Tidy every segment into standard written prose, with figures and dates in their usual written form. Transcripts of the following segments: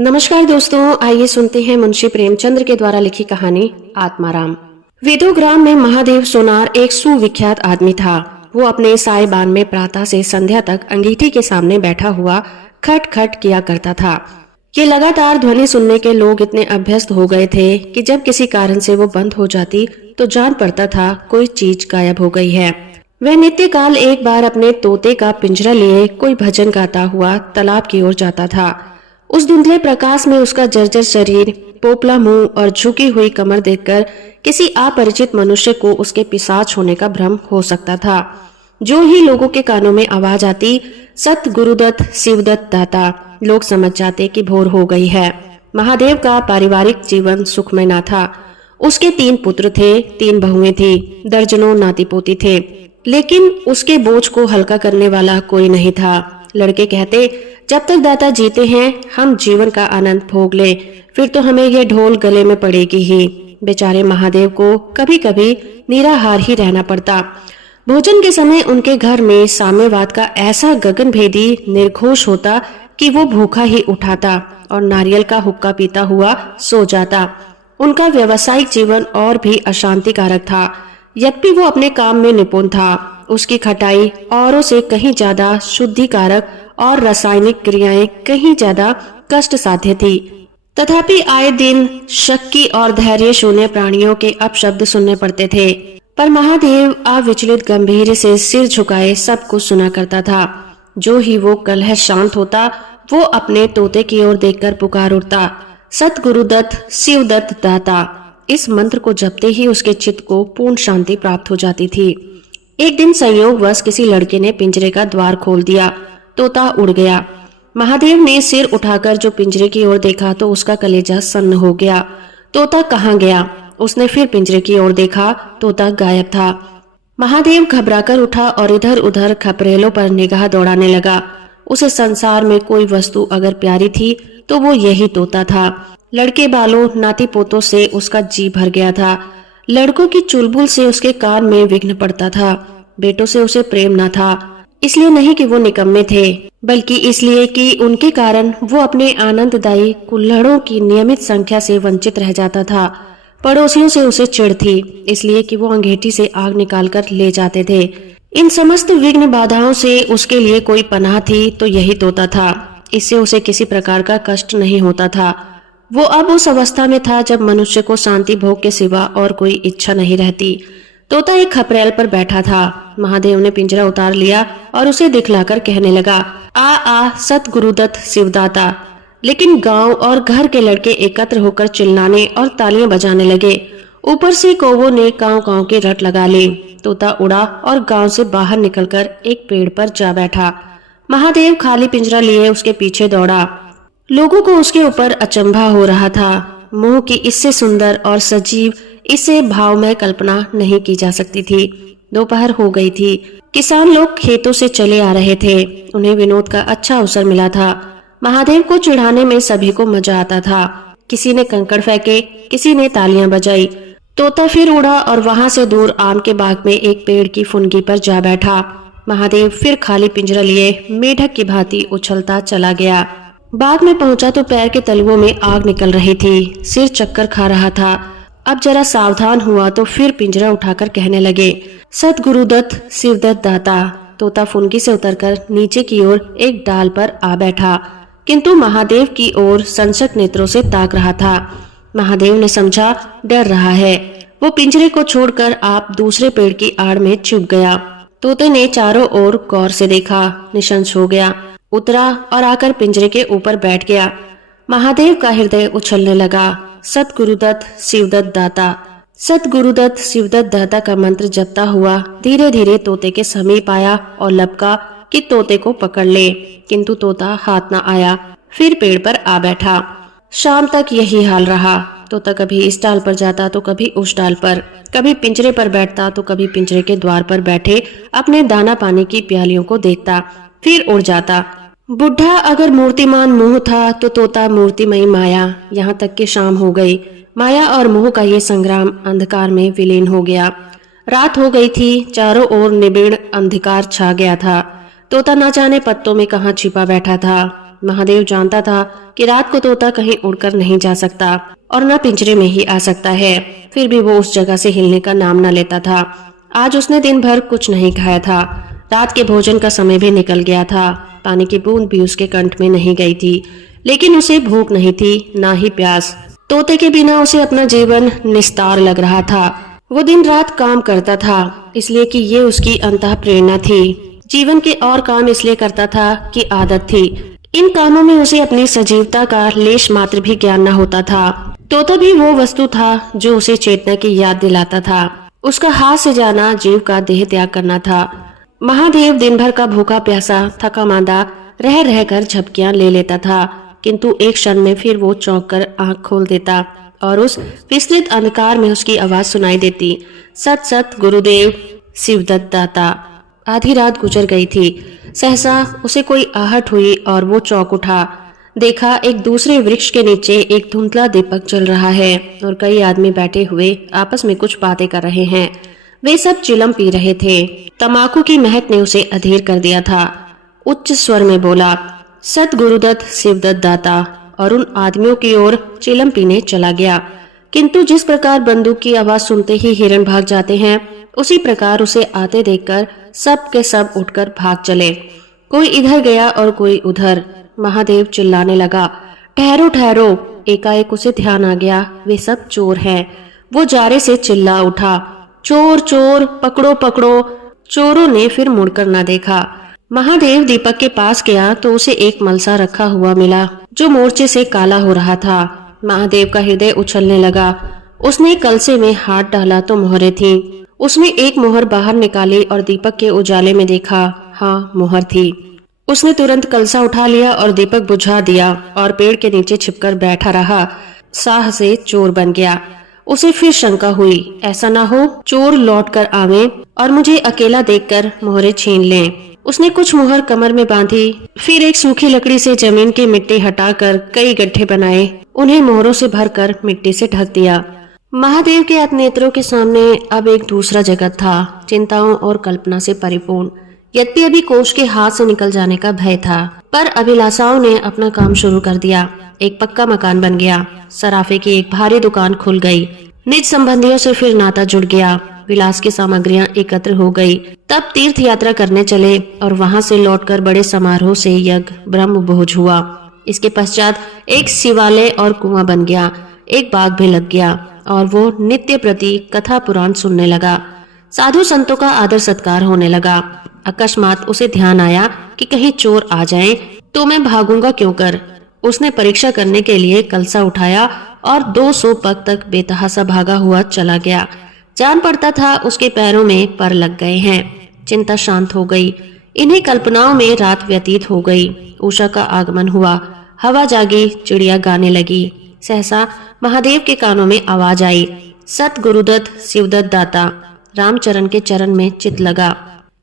नमस्कार दोस्तों, आइए सुनते हैं मुंशी प्रेमचंद्र के द्वारा लिखी कहानी आत्माराम। वेदोग्राम में महादेव सोनार एक सुविख्यात आदमी था। वो अपने साइबान में प्रातः से संध्या तक अंगीठी के सामने बैठा हुआ खट खट किया करता था। ये लगातार ध्वनि सुनने के लोग इतने अभ्यस्त हो गए थे कि जब किसी कारण से वो बंद हो जाती तो जान पड़ता था कोई चीज गायब हो गई है। वह नित्य काल एक बार अपने तोते का पिंजरा लिए कोई भजन गाता हुआ तालाब की ओर जाता था। उस धुंधले प्रकाश में उसका जर्जर शरीर, पोपला मुंह और झुकी हुई कमर देखकर किसी अपरिचित मनुष्य को उसके पिशाच होने का भ्रम हो सकता था। जो ही लोगों के कानों में आवाज आती, सत गुरुदत्त शिवदत्त दाता, लोग समझ जाते कि भोर हो गई है। महादेव का पारिवारिक जीवन सुखमय न था। उसके 3 पुत्र थे, 3 बहुएं थी, दर्जनों नाती पोती थे, लेकिन उसके बोझ को हल्का करने वाला कोई नहीं था। लड़के कहते, जब तक दाता जीते हैं हम जीवन का आनंद भोग ले, फिर तो हमें यह ढोल गले में पड़ेगी ही। बेचारे महादेव को कभी कभी निराहार ही रहना पड़ता। भोजन के समय उनके घर में साम्यवाद का ऐसा गगनभेदी निर्घोष होता कि वो भूखा ही उठाता और नारियल का हुक्का पीता हुआ सो जाता। उनका व्यावसायिक जीवन और भी अशांतिकारक था। यद्यपि वो अपने काम में निपुण था, उसकी खटाई औरों से कहीं ज्यादा शुद्धिकारक और रासायनिक क्रियाएं कहीं ज्यादा कष्ट साध्य थी। तथापि आए दिन शक्की और धैर्य शून्य प्राणियों के अपशब्द सुनने पड़ते थे, पर महादेव अविचलित गंभीर से सिर झुकाए सब कुछ सुना करता था। जो ही वो कलह शांत होता, वो अपने तोते की ओर देखकर पुकार उठता, सत गुरुदत्त शिवदत्त दाता। इस मंत्र को जपते ही उसके चित्त को पूर्ण शांति प्राप्त हो जाती थी। एक दिन संयोगवश किसी लड़के ने पिंजरे का द्वार खोल दिया। तोता उड़ गया। महादेव ने सिर उठाकर जो पिंजरे की ओर देखा तो उसका कलेजा सन्न हो गया। तोता कहाँ गया? उसने फिर पिंजरे की ओर देखा, तोता गायब था। महादेव घबराकर उठा और इधर उधर खपरेलों पर निगाह दौड़ाने लगा। उसे संसार में कोई वस्तु अगर प्यारी थी तो वो यही तोता था। लड़के बालों नाती पोतों से उसका जी भर गया था। लड़कों की चुलबुल से उसके कान में विघ्न पड़ता था। बेटों से उसे प्रेम न था, इसलिए नहीं कि वो निकम्मे थे, बल्कि इसलिए कि उनके कारण वो अपने आनंददायी कुल्हड़ों की नियमित संख्या से वंचित रह जाता था। पड़ोसियों से उसे चिढ़ थी, इसलिए कि वो अंगीठी से आग निकालकर ले जाते थे। इन समस्त विघ्न बाधाओं से उसके लिए कोई पनाह थी तो यही तोता था। इससे उसे किसी प्रकार का कष्ट नहीं होता था। वो अब उस अवस्था में था जब मनुष्य को शांति भोग के सिवा और कोई इच्छा नहीं रहती। तोता एक खपरेल पर बैठा था। महादेव ने पिंजरा उतार लिया और उसे दिखलाकर कहने लगा, आ सत गुरुदत्त शिवदाता। लेकिन गांव और घर के लड़के एकत्र होकर चिल्लाने और तालियां बजाने लगे। ऊपर से कौवों ने कांव कांव के रट लगा ली। तोता उड़ा और गांव से बाहर निकलकर एक पेड़ पर जा बैठा। महादेव खाली पिंजरा लिए उसके पीछे दौड़ा। लोगों को उसके ऊपर अचंभा हो रहा था। मोह की इससे सुंदर और सजीव, इससे भावमय कल्पना नहीं की जा सकती थी। दोपहर हो गई थी। किसान लोग खेतों से चले आ रहे थे। उन्हें विनोद का अच्छा अवसर मिला था। महादेव को चिढ़ाने में सभी को मजा आता था। किसी ने कंकड़ फेंके, किसी ने तालियां बजाई। तोता फिर उड़ा और वहां से दूर आम के बाग में एक पेड़ की फुनगी पर जा बैठा। महादेव फिर खाली पिंजरा लिए मेढक की भांति उछलता चला गया। बाग में पहुंचा तो पैर के तलवों में आग निकल रही थी। सिर चक्कर खा रहा था। अब जरा सावधान हुआ तो फिर पिंजरा उठाकर कहने लगे, सत गुरुदत्त शिवदत्त दाता। तोता फुनगी से उतरकर नीचे की ओर एक डाल पर आ बैठा, किंतु महादेव की ओर संशक नेत्रों से ताक रहा था। महादेव ने समझा डर रहा है। वो पिंजरे को छोड़कर आप दूसरे पेड़ की आड़ में छुप गया। तोते ने चारों ओर गौर से देखा, निशंस हो गया, उतरा और आकर पिंजरे के ऊपर बैठ गया। महादेव का हृदय उछलने लगा। सत गुरुदत्त शिवदत्त दाता, सत गुरुदत्त शिवदत्त दाता का मंत्र जपता हुआ धीरे धीरे तोते के समीप आया और लपका कि तोते को पकड़ ले, किंतु तोता हाथ न आया। फिर पेड़ पर आ बैठा। शाम तक यही हाल रहा। तोता कभी इस डाल पर जाता तो कभी उस डाल पर, कभी पिंजरे पर बैठता तो कभी पिंजरे के द्वार पर बैठे अपने दाना पानी की प्यालियों को देखता, फिर उड़ जाता। बुढ़ा अगर मूर्तिमान मोह था तो तोता मूर्तिमयी माया। यहाँ तक कि शाम हो गई। माया और मोह का ये संग्राम अंधकार में विलीन हो गया। रात हो गई थी। चारों ओर निबिड़ अंधकार छा गया था। तोता न जाने पत्तों में कहाँ छिपा बैठा था। महादेव जानता था कि रात को तोता कहीं उड़कर नहीं जा सकता और न पिंजरे में ही आ सकता है। फिर भी वो उस जगह से हिलने का नाम न लेता था। आज उसने दिन भर कुछ नहीं खाया था। रात के भोजन का समय भी निकल गया था। पानी की बूंद भी उसके कंठ में नहीं गई थी, लेकिन उसे भूख नहीं थी, ना ही प्यास। तोते के बिना उसे अपना जीवन निस्तार लग रहा था। वो दिन रात काम करता था, इसलिए कि ये उसकी अंतः प्रेरणा थी। जीवन के और काम इसलिए करता था कि आदत थी। इन कामों में उसे अपनी सजीवता का लेश मात्र भी ज्ञान न होता था। तोता भी वो वस्तु था जो उसे चेतना की याद दिलाता था। उसका हाथ से जाना जीव का देह त्याग करना था। महादेव दिन भर का भूखा प्यासा थका मांदा रह रहकर झपकियां ले लेता था, किंतु एक क्षण में फिर वो चौंक कर आंख खोल देता और उस विस्तृत अंधकार में उसकी आवाज सुनाई देती, सत सत गुरुदेव शिवदत्त दाता। आधी रात गुजर गई थी। सहसा उसे कोई आहट हुई और वो चौंक उठा। देखा एक दूसरे वृक्ष के नीचे एक धुंधला दीपक जल रहा है और कई आदमी बैठे हुए आपस में कुछ बातें कर रहे हैं। वे सब चिलम पी रहे थे। तमाकू की महक ने उसे अधीर कर दिया था। उच्च स्वर में बोला, सत गुरुदत्त शिवदत्त दाता, और उन आदमियों की ओर चिलम पीने चला गया। किंतु जिस प्रकार बंदूक की आवाज सुनते ही हिरण भाग जाते हैं, उसी प्रकार उसे आते देखकर सब के सब उठकर भाग चले। कोई इधर गया और कोई उधर। महादेव चिल्लाने लगा, ठहरो ठहरो। एकाएक उसे ध्यान आ गया, वे सब चोर हैं। वो जारे से चिल्ला उठा, चोर चोर, पकड़ो पकड़ो। चोरों ने फिर मुड़कर न देखा। महादेव दीपक के पास गया तो उसे एक मलसा रखा हुआ मिला जो मोर्चे से काला हो रहा था। महादेव का हृदय उछलने लगा। उसने कलसे में हाथ डाला तो मोहरें थीं। उसने एक मोहर बाहर निकाली और दीपक के उजाले में देखा, हाँ मोहर थी। उसने तुरंत कलसा उठा लिया और दीपक बुझा दिया और पेड़ के नीचे छिपकर बैठा रहा। साह से चोर बन गया। उसे फिर शंका हुई, ऐसा ना हो चोर लौट कर आवे और मुझे अकेला देखकर मोहरें छीन लें। उसने कुछ मोहर कमर में बांधी, फिर एक सूखी लकड़ी से जमीन की मिट्टी हटाकर कई गड्ढे बनाए, उन्हें मोहरों से भरकर मिट्टी से ढक दिया। महादेव के नेत्रों के सामने अब एक दूसरा जगत था, चिंताओं और कल्पना से परिपूर्ण। यद्यपि अभी कोष के हाथ से निकल जाने का भय था, पर अभिलाषाओं ने अपना काम शुरू कर दिया। एक पक्का मकान बन गया। सराफे की एक भारी दुकान खुल गई। निज संबंधियों से फिर नाता जुड़ गया। विलास की सामग्रियां एकत्र हो गई। तब तीर्थ यात्रा करने चले और वहां से लौटकर बड़े समारोह से यज्ञ ब्रह्म भोज हुआ। इसके पश्चात एक शिवालय और कुआं बन गया। एक बाग भी लग गया और वो नित्य प्रति कथा पुराण सुनने लगा। साधु संतों का आदर सत्कार होने लगा। अकस्मात उसे ध्यान आया कि कहीं चोर आ जाएं तो मैं भागूंगा क्यों कर। उसने परीक्षा करने के लिए कलसा उठाया और 200 पग तक बेतहासा भागा हुआ चला गया। जान पड़ता था उसके पैरों में पर लग गए हैं। चिंता शांत हो गई। इन्हीं कल्पनाओं में रात व्यतीत हो गई। उषा का आगमन हुआ। हवा जागी, चिड़िया गाने लगी। सहसा महादेव के कानों में आवाज आई, सत गुरुदत्त शिवदत्त दाता। रामचरण के चरण में चित लगा।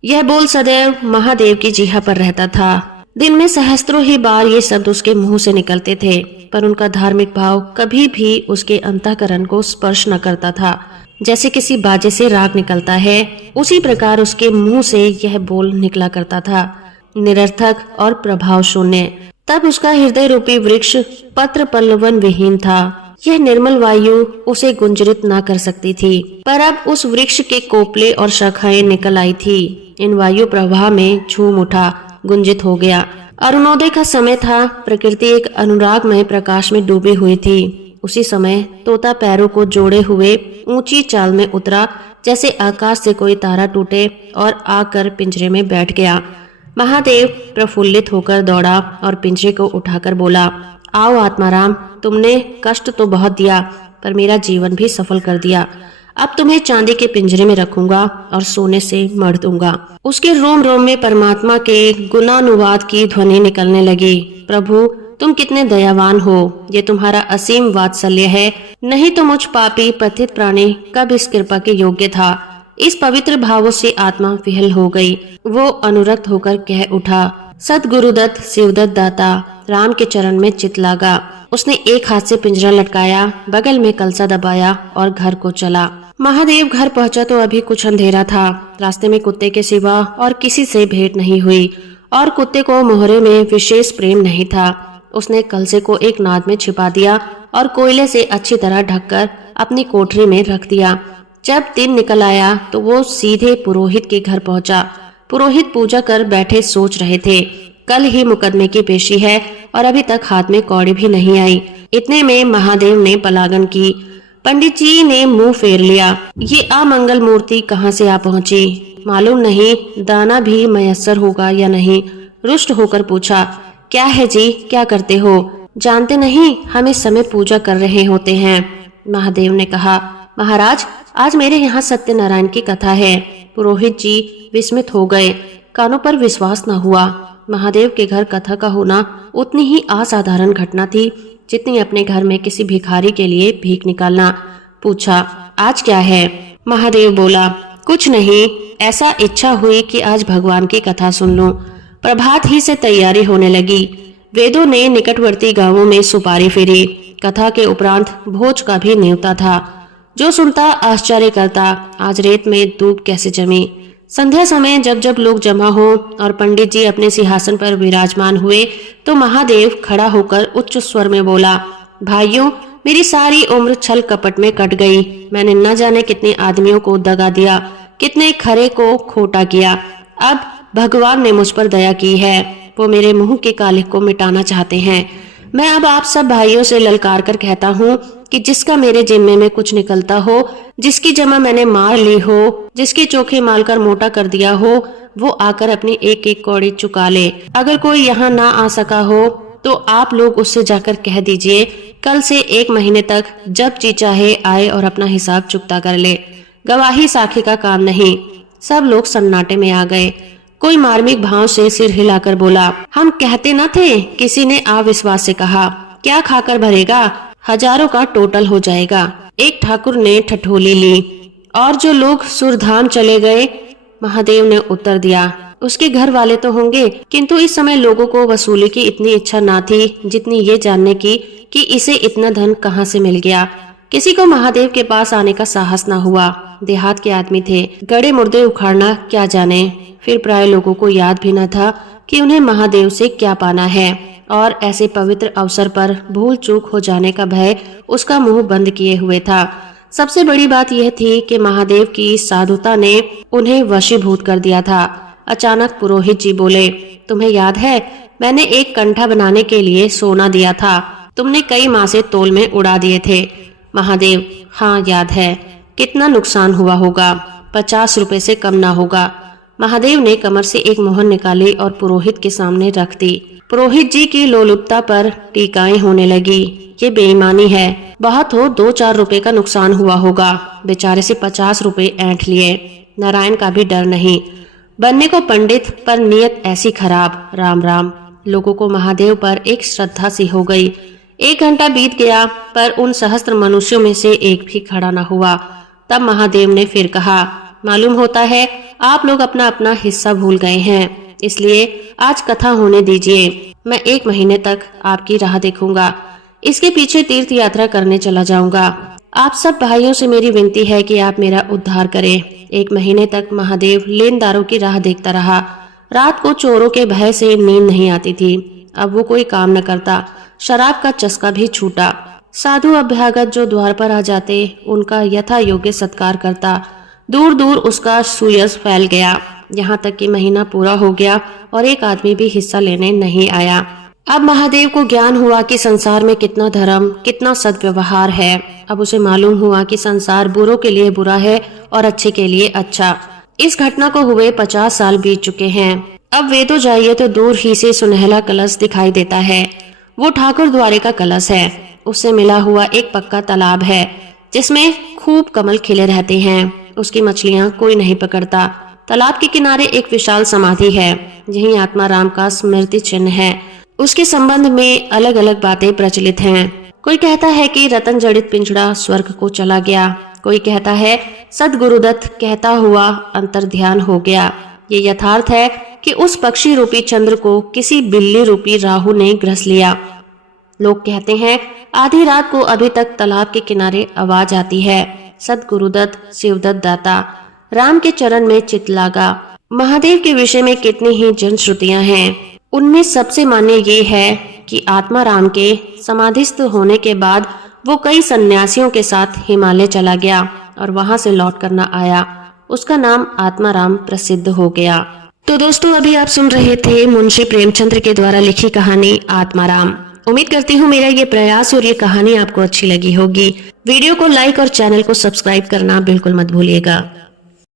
यह बोल सदैव महादेव की जीहा पर रहता था। दिन में सहस्त्रों ही बार ये शब्द उसके मुंह से निकलते थे, पर उनका धार्मिक भाव कभी भी उसके अंतःकरण को स्पर्श न करता था। जैसे किसी बाजे से राग निकलता है, उसी प्रकार उसके मुंह से यह बोल निकला करता था, निरर्थक और प्रभाव शून्य। तब उसका हृदय रूपी वृक्ष पत्र पल्लवन विहीन था। यह निर्मल वायु उसे गुंजरित ना कर सकती थी, पर अब उस वृक्ष के कोपले और शाखाएं निकल आई थी। इन वायु प्रवाह में झूम उठा, गुंजित हो गया। अरुणोदय का समय था। प्रकृति एक अनुरागमय प्रकाश में डूबी हुई थी। उसी समय तोता पैरों को जोड़े हुए ऊंची चाल में उतरा, जैसे आकाश से कोई तारा टूटे, और आकर पिंजरे में बैठ गया। महादेव प्रफुल्लित होकर दौड़ा और पिंजरे को उठाकर बोला, आओ आत्माराम, तुमने कष्ट तो बहुत दिया, पर मेरा जीवन भी सफल कर दिया। अब तुम्हें चांदी के पिंजरे में रखूंगा और सोने से मढ़ दूंगा। उसके रोम रोम में परमात्मा के गुणानुवाद की ध्वनि निकलने लगी। प्रभु, तुम कितने दयावान हो, ये तुम्हारा असीम वात्सल्य है। नहीं तो मुझ पापी पतित प्राणी कब इस कृपा के योग्य था। इस पवित्र भावों से आत्मा विहल हो गई। वो अनुरक्त होकर कह उठा, सत गुरुदत्त शिवदत्त दाता। राम के चरण में चित लागा। उसने एक हाथ से पिंजरा लटकाया, बगल में कलसा दबाया और घर को चला। महादेव घर पहुंचा तो अभी कुछ अंधेरा था। रास्ते में कुत्ते के सिवा और किसी से भेंट नहीं हुई और कुत्ते को मोहरे में विशेष प्रेम नहीं था। उसने कलसे को एक नाद में छिपा दिया और कोयले से अच्छी तरह ढककर अपनी कोठरी में रख दिया। जब दिन निकल आया तो वो सीधे पुरोहित के घर पहुंचा। पुरोहित पूजा कर बैठे सोच रहे थे, कल ही मुकदमे की पेशी है और अभी तक हाथ में कौड़ी भी नहीं आई। इतने में महादेव ने पलागन की। पंडित जी ने मुंह फेर लिया। ये अमंगल मूर्ति कहाँ से आ पहुंची, मालूम नहीं दाना भी मयस्सर होगा या नहीं। रुष्ट होकर पूछा, क्या है जी, क्या करते हो? जानते नहीं हम इस समय पूजा कर रहे होते हैं। महादेव ने कहा, महाराज आज मेरे यहाँ सत्यनारायण की कथा है। पुरोहित जी विस्मित हो गए, कानों पर विश्वास न हुआ। महादेव के घर कथा का होना उतनी ही असाधारण घटना थी जितनी अपने घर में किसी भिखारी के लिए भीख निकालना। पूछा, आज क्या है? महादेव बोला, कुछ नहीं, ऐसा इच्छा हुई कि आज भगवान की कथा सुन लूं। प्रभात ही से तैयारी होने लगी। वेदों ने निकटवर्ती गांवों में सुपारी फेरी। कथा के उपरांत भोज का भी न्योता था। जो सुनता आश्चर्य करता, आज रेत में दूब कैसे जमी। संध्या समय जब जब लोग जमा हो और पंडित जी अपने सिंहासन पर विराजमान हुए तो महादेव खड़ा होकर उच्च स्वर में बोला, भाइयों, मेरी सारी उम्र छल कपट में कट गई। मैंने न जाने कितने आदमियों को दगा दिया, कितने खरे को खोटा किया। अब भगवान ने मुझ पर दया की है, वो मेरे मुंह के काले को मिटाना चाहते हैं। मैं अब आप सब भाइयों से ललकार कर कहता हूँ कि जिसका मेरे जिम्मे में कुछ निकलता हो, जिसकी जमा मैंने मार ली हो, जिसके चोखे मालकर मोटा कर दिया हो, वो आकर अपनी एक एक कौड़ी चुका ले। अगर कोई यहाँ ना आ सका हो तो आप लोग उससे जाकर कह दीजिए, कल से 1 महीने तक जब जी चाहे आए और अपना हिसाब चुकता कर ले। गवाही साखी का काम नहीं। सब लोग सन्नाटे में आ गए। कोई मार्मिक भाव से सिर हिलाकर बोला, हम कहते न थे? किसी ने अविश्वास से कहा, क्या खाकर भरेगा, हजारों का टोटल हो जाएगा। एक ठाकुर ने ठठोली ली। और जो लोग सुरधाम चले गए? महादेव ने उत्तर दिया, उसके घर वाले तो होंगे, किंतु इस समय लोगों को वसूली की इतनी इच्छा ना थी जितनी ये जानने की कि इसे इतना धन कहाँ से मिल गया। किसी को महादेव के पास आने का साहस न हुआ। देहात के आदमी थे, गड़े मुर्दे उखाड़ना क्या जाने। फिर प्राय लोगों को याद भी न था कि उन्हें महादेव से क्या पाना है, और ऐसे पवित्र अवसर पर भूल चूक हो जाने का भय उसका मुंह बंद किए हुए था। सबसे बड़ी बात यह थी कि महादेव की साधुता ने उन्हें वशीभूत कर दिया था। अचानक पुरोहित जी बोले, तुम्हें याद है मैंने एक कंठा बनाने के लिए सोना दिया था, तुमने कई मासे तोल में उड़ा दिए थे। महादेव, हाँ याद है। कितना नुकसान हुआ होगा? 50 रुपए से कम ना होगा। महादेव ने कमर से एक मोहर निकाली और पुरोहित के सामने रख दी। पुरोहित जी की लोलुपता पर टीकाएं होने लगी। ये बेईमानी है, बहुत हो 2-4 रुपए का नुकसान हुआ होगा। बेचारे से 50 रुपए ऐंठ लिए। नारायण का भी डर नहीं, बनने को पंडित पर नियत ऐसी खराब। राम राम। लोगों को महादेव पर एक श्रद्धा सी हो गई। 1 घंटा बीत गया पर उन सहस्त्र मनुष्यों में से एक भी खड़ा न हुआ। तब महादेव ने फिर कहा, मालूम होता है आप लोग अपना अपना हिस्सा भूल गए हैं, इसलिए आज कथा होने दीजिए। मैं 1 महीने तक आपकी राह देखूंगा, इसके पीछे तीर्थ यात्रा करने चला जाऊंगा। आप सब भाइयों से मेरी विनती है कि आप मेरा उद्धार करें। 1 महीने तक महादेव लेनदारों की राह देखता रहा। रात को चोरों के भय से नींद नहीं आती थी। अब वो कोई काम न करता। शराब का चस्का भी छूटा। साधु अभ्यागत जो द्वार पर आ जाते उनका यथा योग्य सत्कार करता। दूर दूर उसका सुयश फैल गया, यहाँ तक कि महीना पूरा हो गया और एक आदमी भी हिस्सा लेने नहीं आया। अब महादेव को ज्ञान हुआ कि संसार में कितना धर्म, कितना सद्व्यवहार है। अब उसे मालूम हुआ कि संसार बुरों के लिए बुरा है और अच्छे के लिए अच्छा। इस घटना को हुए 50 साल बीत चुके हैं। अब वेदों जाइए तो दूर ही से सुनहला कलश दिखाई देता है। वो ठाकुर द्वारे का कलश है। उससे मिला हुआ एक पक्का तालाब है जिसमें खूब कमल खिले रहते हैं। उसकी मछलियां कोई नहीं पकड़ता। तालाब के किनारे एक विशाल समाधि है, यही आत्मा राम का स्मृति चिन्ह है। उसके संबंध में अलग अलग बातें प्रचलित हैं। कोई कहता है कि रतन जड़ित पिंजड़ा स्वर्ग को चला गया, कोई कहता है सदगुरुदत्त कहता हुआ अंतर ध्यान हो गया। ये यथार्थ है कि उस पक्षी रूपी चंद्र को किसी बिल्ली रूपी राहु ने ग्रस लिया। लोग कहते हैं आधी रात को अभी तक तालाब के किनारे आवाज आती है, सदगुरुदत्त शिवदत्त दाता। राम के चरण में चित लागा। महादेव के विषय में कितनी ही जनश्रुतियां हैं। उनमें सबसे मान्य ये है कि आत्माराम के समाधिस्थ होने के बाद वो कई सन्यासियों के साथ हिमालय चला गया और वहां से लौट कर न आया। उसका नाम आत्माराम प्रसिद्ध हो गया। तो दोस्तों, अभी आप सुन रहे थे मुंशी प्रेमचंद्र के द्वारा लिखी कहानी आत्माराम। उम्मीद करती हूँ मेरा ये प्रयास और ये कहानी आपको अच्छी लगी होगी। वीडियो को लाइक और चैनल को सब्सक्राइब करना बिल्कुल मत भूलिएगा।